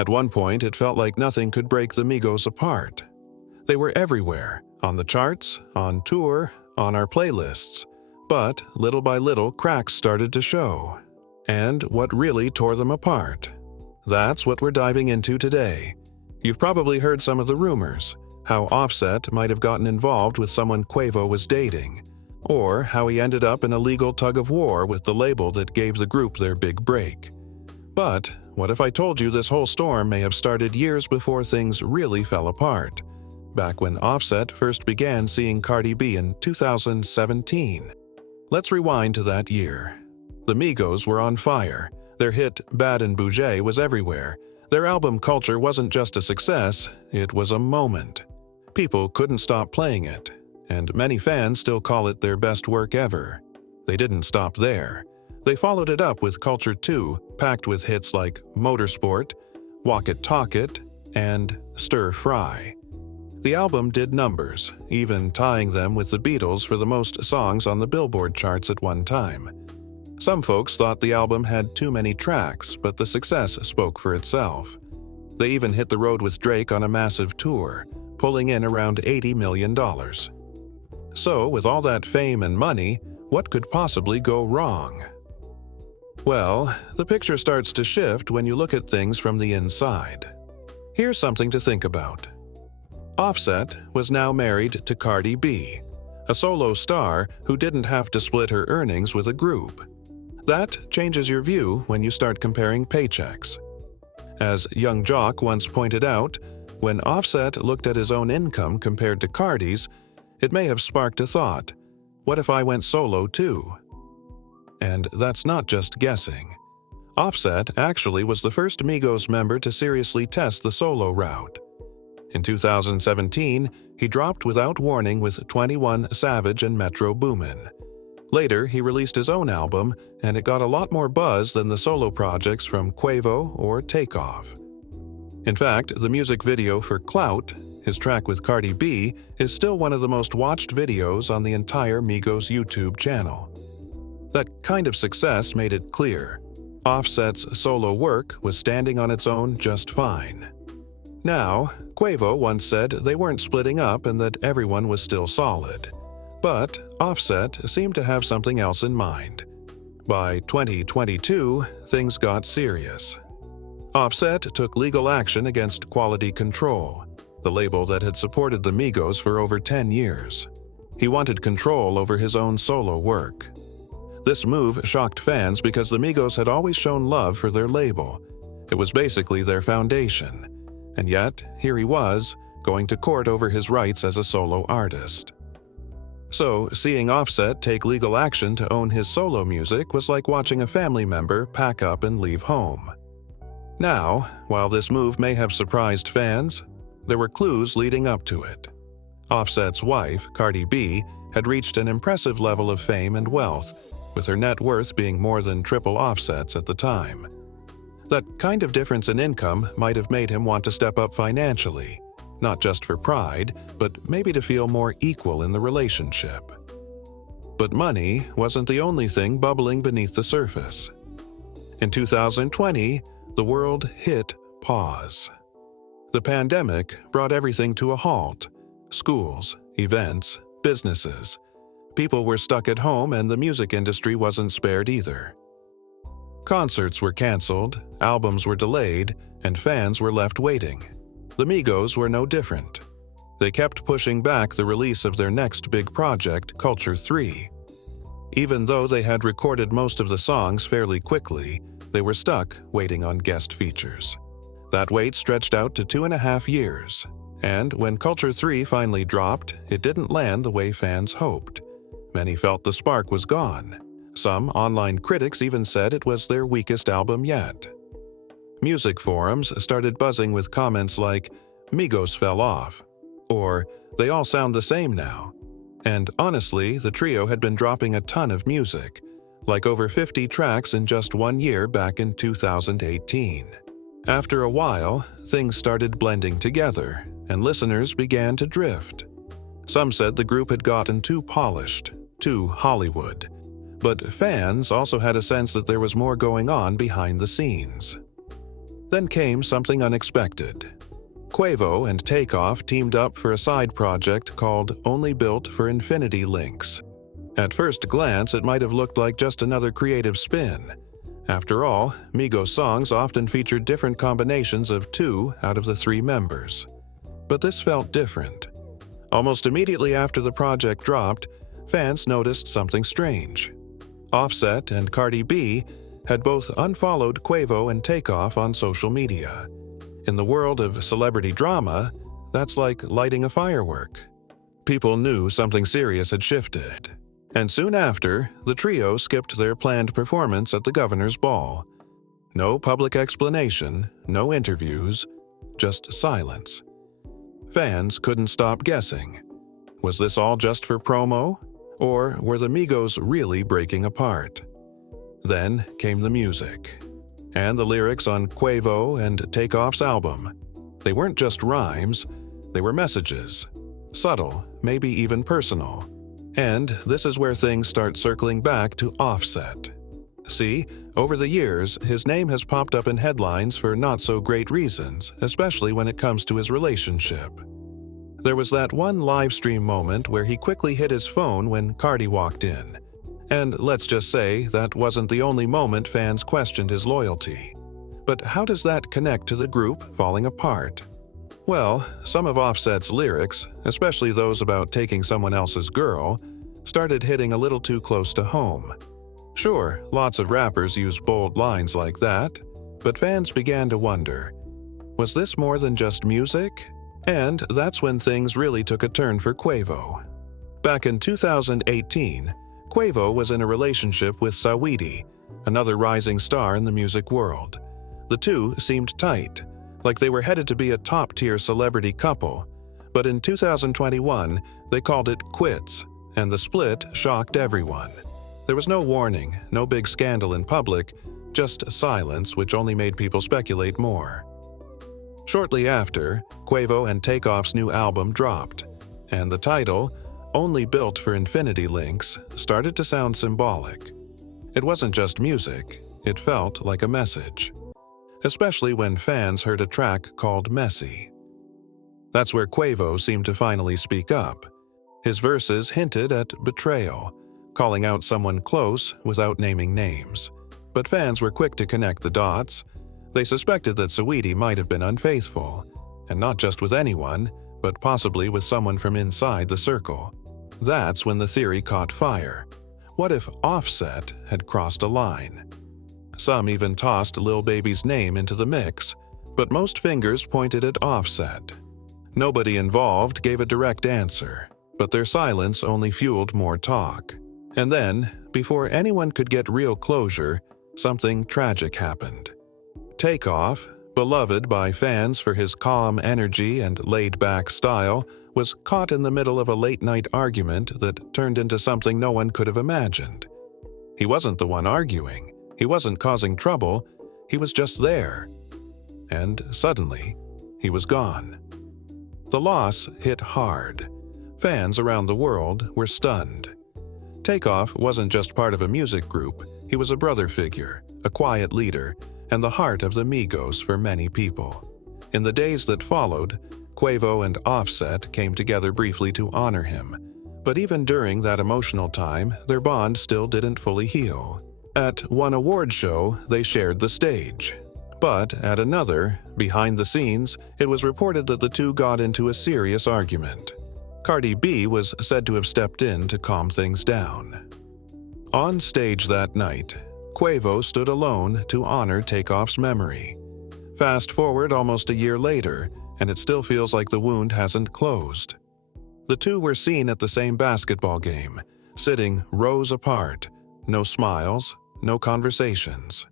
At one point, it felt like nothing could break the Migos apart. They were everywhere, on the charts, on tour, on our playlists. But little by little, cracks started to show. And what really tore them apart? That's what we're diving into today. You've probably heard some of the rumors, how Offset might have gotten involved with someone Quavo was dating, or how he ended up in a legal tug-of-war with the label that gave the group their big break. But what if I told you this whole storm may have started years before things really fell apart, back when Offset first began seeing Cardi B in 2017? Let's rewind to that year. The Migos were on fire. Their hit Bad and Boujee was everywhere. Their album Culture wasn't just a success, it was a moment. People couldn't stop playing it, and many fans still call it their best work ever. They didn't stop there. They followed it up with Culture 2, packed with hits like Motorsport, Walk It Talk It, and Stir Fry. The album did numbers, even tying them with the Beatles for the most songs on the Billboard charts at one time. Some folks thought the album had too many tracks, but the success spoke for itself. They even hit the road with Drake on a massive tour, pulling in around $80 million. So, with all that fame and money, what could possibly go wrong? Well, the picture starts to shift when you look at things from the inside. Here's something to think about. Offset was now married to Cardi B, a solo star who didn't have to split her earnings with a group. That changes your view when you start comparing paychecks. As Young Jock once pointed out, when Offset looked at his own income compared to Cardi's, it may have sparked a thought, what if I went solo too? And that's not just guessing. Offset actually was the first Migos member to seriously test the solo route. In 2017, he dropped without warning with 21 Savage and Metro Boomin. Later, he released his own album, and it got a lot more buzz than the solo projects from Quavo or Takeoff. In fact, the music video for Clout, his track with Cardi B, is still one of the most watched videos on the entire Migos YouTube channel. That kind of success made it clear. Offset's solo work was standing on its own just fine. Now, Quavo once said they weren't splitting up and that everyone was still solid. But Offset seemed to have something else in mind. By 2022, things got serious. Offset took legal action against Quality Control, the label that had supported the Migos for over 10 years. He wanted control over his own solo work. This move shocked fans because the Migos had always shown love for their label. It was basically their foundation. And yet, here he was, going to court over his rights as a solo artist. So, seeing Offset take legal action to own his solo music was like watching a family member pack up and leave home. Now, while this move may have surprised fans, there were clues leading up to it. Offset's wife, Cardi B, had reached an impressive level of fame and wealth, with her net worth being more than triple Offset's at the time. That kind of difference in income might have made him want to step up financially, not just for pride, but maybe to feel more equal in the relationship. But money wasn't the only thing bubbling beneath the surface. In 2020, the world hit pause. The pandemic brought everything to a halt. Schools, events, businesses. People were stuck at home and the music industry wasn't spared either. Concerts were canceled, albums were delayed, and fans were left waiting. The Migos were no different. They kept pushing back the release of their next big project, Culture 3. Even though they had recorded most of the songs fairly quickly, they were stuck waiting on guest features. That wait stretched out to 2.5 years, and when Culture 3 finally dropped, it didn't land the way fans hoped. Many felt the spark was gone. Some online critics even said it was their weakest album yet. Music forums started buzzing with comments like, "Migos fell off," or "They all sound the same now." And honestly, the trio had been dropping a ton of music, like over 50 tracks in just 1 year back in 2018. After a while, things started blending together, and listeners began to drift. Some said the group had gotten too polished, too Hollywood. But fans also had a sense that there was more going on behind the scenes. Then came something unexpected. Quavo and Takeoff teamed up for a side project called Only Built for Infinity Links. At first glance, it might have looked like just another creative spin. After all, Migos songs often featured different combinations of 2 out of the 3 members. But this felt different. Almost immediately after the project dropped, fans noticed something strange. Offset and Cardi B had both unfollowed Quavo and Takeoff on social media. In the world of celebrity drama, that's like lighting a firework. People knew something serious had shifted. And soon after, the trio skipped their planned performance at the governor's ball. No public explanation, no interviews, just silence. Fans couldn't stop guessing. Was this all just for promo? Or were the Migos really breaking apart? Then came the music. And the lyrics on Quavo and Takeoff's album. They weren't just rhymes, they were messages. Subtle, maybe even personal. And this is where things start circling back to Offset. See, over the years, his name has popped up in headlines for not-so-great reasons, especially when it comes to his relationship. There was that one livestream moment where he quickly hid his phone when Cardi walked in. And let's just say that wasn't the only moment fans questioned his loyalty. But how does that connect to the group falling apart? Well, some of Offset's lyrics, especially those about taking someone else's girl, started hitting a little too close to home. Sure, lots of rappers use bold lines like that, but fans began to wonder, was this more than just music? And that's when things really took a turn for Quavo. Back in 2018, Quavo was in a relationship with Saweetie, another rising star in the music world. The two seemed tight, like they were headed to be a top-tier celebrity couple, but in 2021, they called it quits, and the split shocked everyone. There was no warning, no big scandal in public, just silence which only made people speculate more. Shortly after, Quavo and Takeoff's new album dropped, and the title, Only Built for Infinity Links, started to sound symbolic. It wasn't just music, it felt like a message. Especially when fans heard a track called Messy. That's where Quavo seemed to finally speak up. His verses hinted at betrayal, calling out someone close without naming names. But fans were quick to connect the dots. They suspected that Saweetie might have been unfaithful, and not just with anyone, but possibly with someone from inside the circle. That's when the theory caught fire. What if Offset had crossed a line? Some even tossed Lil Baby's name into the mix, but most fingers pointed at Offset. Nobody involved gave a direct answer, but their silence only fueled more talk. And then, before anyone could get real closure, something tragic happened. Takeoff, beloved by fans for his calm energy and laid-back style, was caught in the middle of a late-night argument that turned into something no one could have imagined. He wasn't the one arguing. He wasn't causing trouble. He was just there. And suddenly, he was gone. The loss hit hard. Fans around the world were stunned. Takeoff wasn't just part of a music group. He was a brother figure, a quiet leader, and the heart of the Migos for many people. In the days that followed, Quavo and Offset came together briefly to honor him. But even during that emotional time, their bond still didn't fully heal. At one award show, they shared the stage. But at another, behind the scenes, it was reported that the two got into a serious argument. Cardi B was said to have stepped in to calm things down. On stage that night, Quavo stood alone to honor Takeoff's memory. Fast forward almost a year later, and it still feels like the wound hasn't closed. The two were seen at the same basketball game, sitting rows apart, no smiles, no conversations.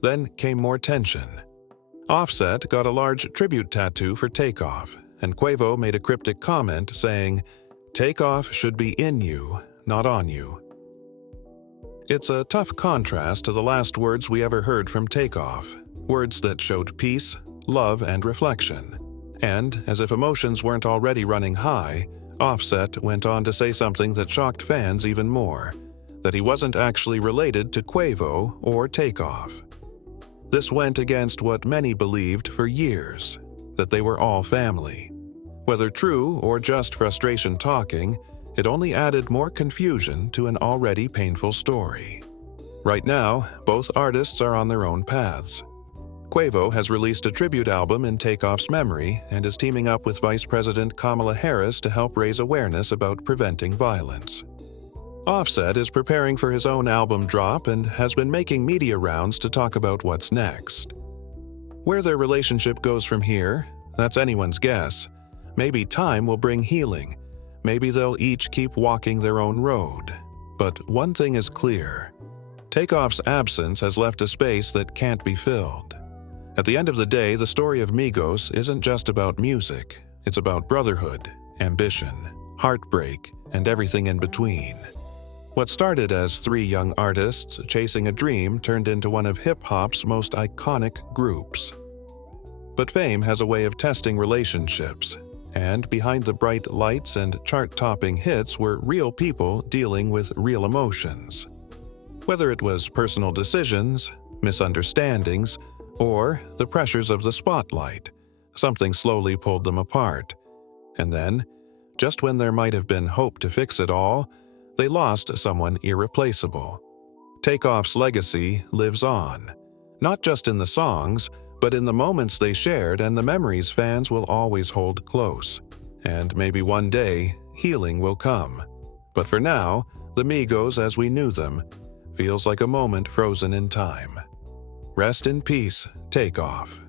Then came more tension. Offset got a large tribute tattoo for Takeoff, and Quavo made a cryptic comment saying, "Takeoff should be in you, not on you." It's a tough contrast to the last words we ever heard from Takeoff, words that showed peace, love, and reflection. And, as if emotions weren't already running high, Offset went on to say something that shocked fans even more, that he wasn't actually related to Quavo or Takeoff. This went against what many believed for years, that they were all family. Whether true or just frustration talking, it only added more confusion to an already painful story. Right now, both artists are on their own paths. Quavo has released a tribute album in Takeoff's memory and is teaming up with Vice President Kamala Harris to help raise awareness about preventing violence. Offset is preparing for his own album drop and has been making media rounds to talk about what's next. Where their relationship goes from here, that's anyone's guess. Maybe time will bring healing. Maybe they'll each keep walking their own road. But one thing is clear. Takeoff's absence has left a space that can't be filled. At the end of the day, the story of Migos isn't just about music. It's about brotherhood, ambition, heartbreak, and everything in between. What started as three young artists chasing a dream turned into one of hip-hop's most iconic groups. But fame has a way of testing relationships, and behind the bright lights and chart-topping hits were real people dealing with real emotions. Whether it was personal decisions, misunderstandings, or the pressures of the spotlight, something slowly pulled them apart. And then, just when there might have been hope to fix it all, they lost someone irreplaceable. Takeoff's legacy lives on, not just in the songs, but in the moments they shared and the memories fans will always hold close. And maybe one day, healing will come. But for now, the Migos as we knew them feels like a moment frozen in time. Rest in peace, Takeoff.